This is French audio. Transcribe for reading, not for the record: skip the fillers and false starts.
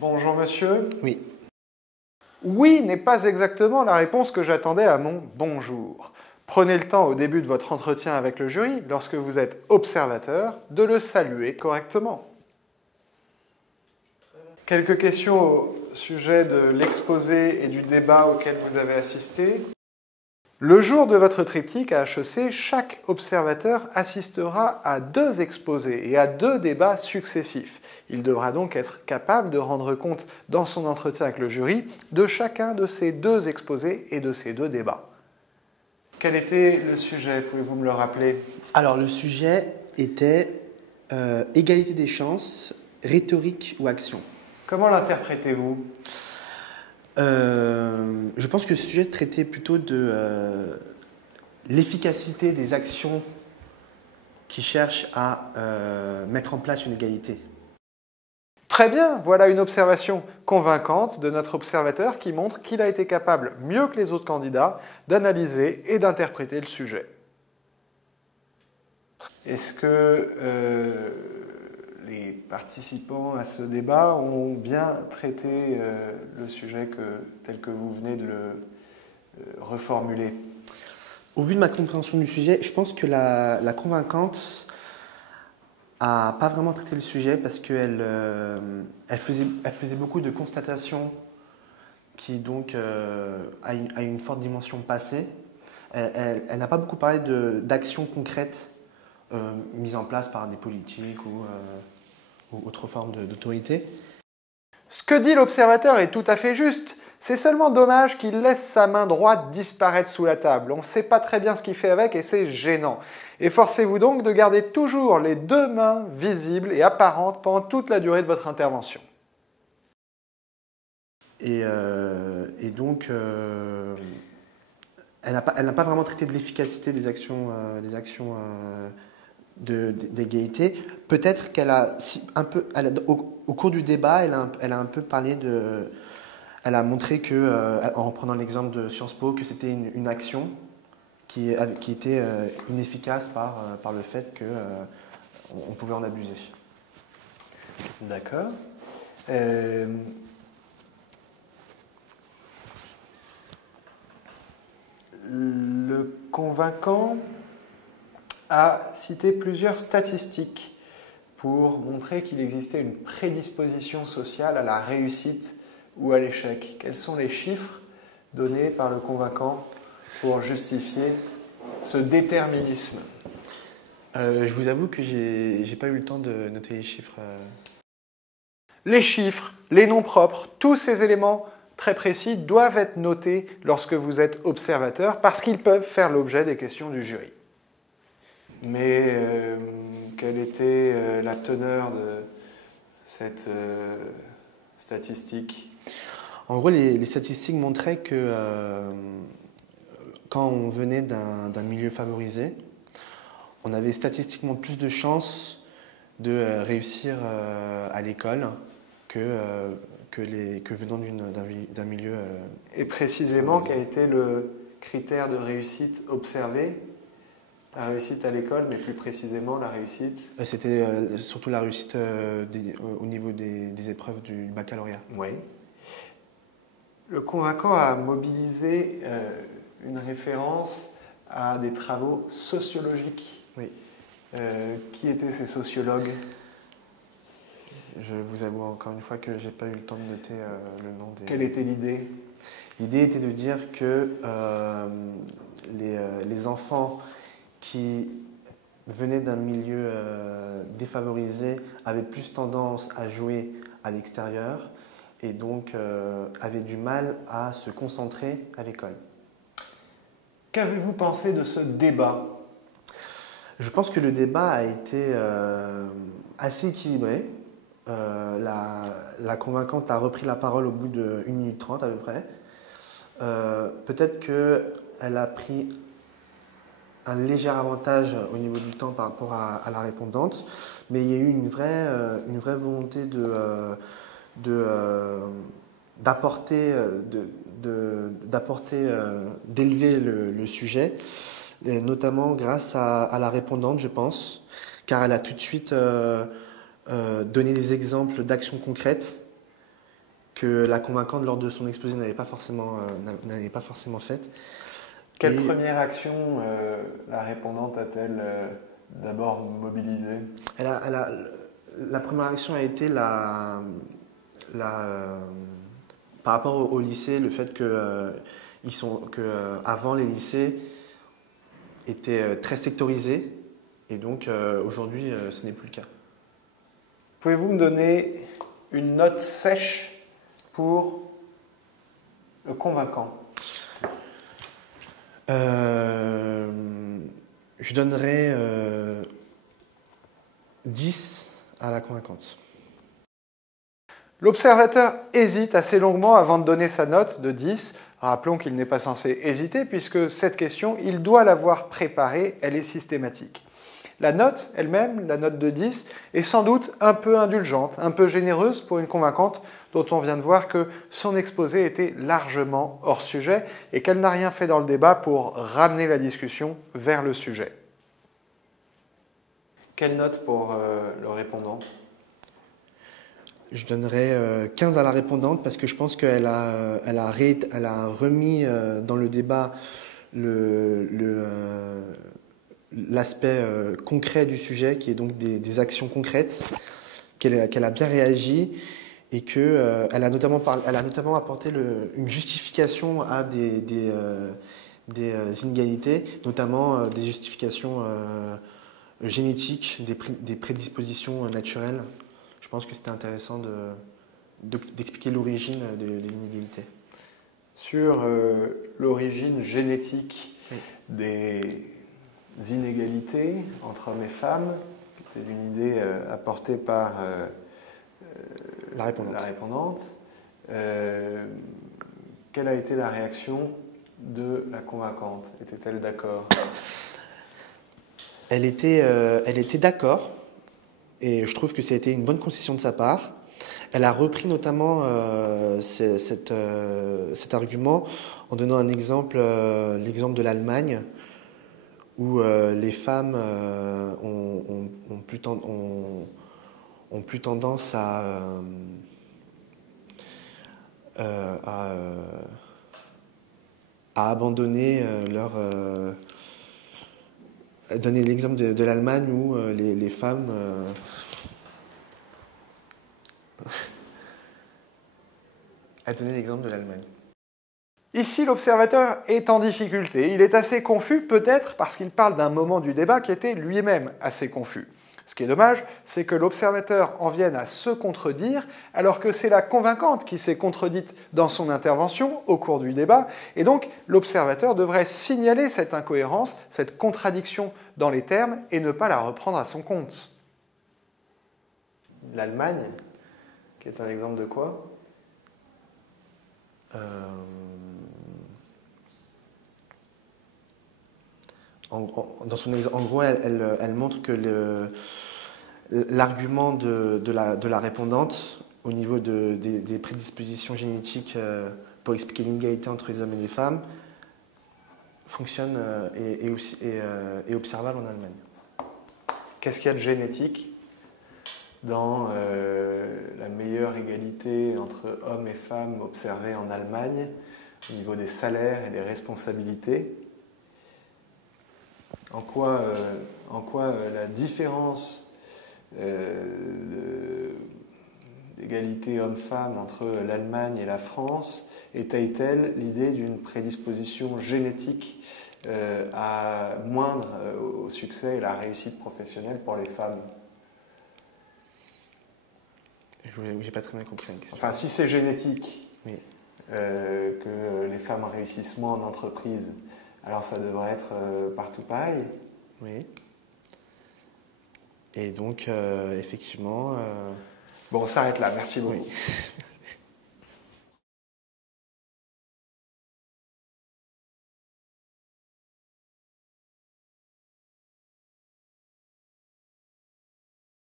Bonjour monsieur. Oui. Oui n'est pas exactement la réponse que j'attendais à mon bonjour. Prenez le temps au début de votre entretien avec le jury, lorsque vous êtes observateur, de le saluer correctement. Quelques questions au sujet de l'exposé et du débat auquel vous avez assisté. Le jour de votre triptyque à HEC, chaque observateur assistera à 2 exposés et à 2 débats successifs. Il devra donc être capable de rendre compte dans son entretien avec le jury de chacun de ces 2 exposés et de ces 2 débats. Quel était le sujet? Pouvez-vous me le rappeler? Alors, le sujet était égalité des chances, rhétorique ou action. Comment l'interprétez-vous? Je pense que ce sujet traitait plutôt de l'efficacité des actions qui cherchent à mettre en place une égalité. Très bien, voilà une observation convaincante de notre observateur qui montre qu'il a été capable, mieux que les autres candidats, d'analyser et d'interpréter le sujet. Est-ce que les participants à ce débat ont bien traité le sujet tel que vous venez de le reformuler? Au vu de ma compréhension du sujet, je pense que la convaincante n'a pas vraiment traité le sujet parce qu'elle faisait beaucoup de constatations qui donc a une forte dimension passée. Elle n'a pas beaucoup parlé d'actions concrètes mises en place par des politiques ou autre forme d'autorité. Ce que dit l'observateur est tout à fait juste. C'est seulement dommage qu'il laisse sa main droite disparaître sous la table. On ne sait pas très bien ce qu'il fait avec et c'est gênant. Efforcez-vous donc de garder toujours les 2 mains visibles et apparentes pendant toute la durée de votre intervention. Et donc, elle n'a pas vraiment traité de l'efficacité des actions d'égalité. Peut-être qu'elle a au cours du débat, elle a un peu parlé de... Elle a montré en reprenant l'exemple de Sciences Po, que c'était une action qui était inefficace par le fait qu'on pouvait en abuser. D'accord. Le convaincant a cité plusieurs statistiques pour montrer qu'il existait une prédisposition sociale à la réussite ou à l'échec. Quels sont les chiffres donnés par le convaincant pour justifier ce déterminisme? Je vous avoue que j'ai pas eu le temps de noter les chiffres. Les chiffres, les noms propres, tous ces éléments très précis doivent être notés lorsque vous êtes observateur parce qu'ils peuvent faire l'objet des questions du jury. Mais quelle était la teneur de cette statistique? En gros, les statistiques montraient que quand on venait d'un milieu favorisé, on avait statistiquement plus de chances de réussir à l'école que venant d'un milieu... Et précisément, quel était le critère de réussite observé? La réussite à l'école, mais plus précisément la réussite? C'était surtout la réussite au niveau des épreuves du baccalauréat. Oui. Le convaincant a mobilisé une référence à des travaux sociologiques. Oui. Qui étaient ces sociologues? Je vous avoue encore une fois que je n'ai pas eu le temps de noter le nom des... Quelle était l'idée? L'idée était de dire que les enfants qui venaient d'un milieu défavorisé avaient plus tendance à jouer à l'extérieur et donc avaient du mal à se concentrer à l'école. Qu'avez-vous pensé de ce débat? Je pense que le débat a été assez équilibré. La convaincante a repris la parole au bout de 1 minute 30 à peu près. Peut-être qu'elle a pris un léger avantage au niveau du temps par rapport à la répondante, mais il y a eu une vraie volonté d'élever le sujet, et notamment grâce à la répondante, je pense, car elle a tout de suite donné des exemples d'actions concrètes que la convaincante, lors de son exposé, n'avait pas forcément faite. Quelle première action la répondante a-t-elle d'abord mobilisée? La première action a été par rapport au lycée, le fait que avant les lycées étaient très sectorisés, et donc aujourd'hui ce n'est plus le cas. Pouvez-vous me donner une note sèche pour le convaincant? Je donnerais 10 à la convaincante. L'observateur hésite assez longuement avant de donner sa note de 10. Rappelons qu'il n'est pas censé hésiter puisque cette question, il doit l'avoir préparée, elle est systématique. La note elle-même, la note de 10, est sans doute un peu indulgente, un peu généreuse pour une convaincante dont on vient de voir que son exposé était largement hors sujet et qu'elle n'a rien fait dans le débat pour ramener la discussion vers le sujet. Quelle note pour le répondant? Je donnerais 15 à la répondante parce que je pense qu'elle a remis dans le débat l'aspect concret du sujet, qui est donc des actions concrètes, qu'elle a bien réagi et qu'elle a notamment apporté une justification à des inégalités, notamment des justifications génétiques, des prédispositions naturelles. Je pense que c'était intéressant d'expliquer l'origine de l'inégalité. Sur l'origine génétique des inégalités entre hommes et femmes, c'était une idée apportée par la répondante. Quelle a été la réaction de la convaincante? Était-elle d'accord? Elle était d'accord, et je trouve que ça a été une bonne concession de sa part. Elle a repris notamment cet argument en donnant un exemple, l'exemple de l'Allemagne, où les femmes ont plus tendance à abandonner donner l'exemple de l'Allemagne où les femmes a donné l'exemple de l'Allemagne. Ici, l'observateur est en difficulté. Il est assez confus, peut-être parce qu'il parle d'un moment du débat qui était lui-même assez confus. Ce qui est dommage, c'est que l'observateur en vienne à se contredire, alors que c'est la convaincante qui s'est contredite dans son intervention au cours du débat, et donc l'observateur devrait signaler cette incohérence, cette contradiction dans les termes, et ne pas la reprendre à son compte. L'Allemagne, qui est un exemple de quoi? En gros, elle montre que l'argument de la répondante au niveau des prédispositions génétiques pour expliquer l'inégalité entre les hommes et les femmes fonctionne et est observable en Allemagne. Qu'est-ce qu'il y a de génétique dans la meilleure égalité entre hommes et femmes observée en Allemagne au niveau des salaires et des responsabilités? En quoi la différence d'égalité homme-femme entre l'Allemagne et la France étaye-t-elle l'idée d'une prédisposition génétique à moindre au succès et la réussite professionnelle pour les femmes? J'ai pas très bien compris la question. Enfin, si c'est génétique, oui. Que les femmes réussissent moins en entreprise, alors ça devrait être partout pareil. Oui. Et donc, effectivement... Bon, on s'arrête là. Merci beaucoup. Oui.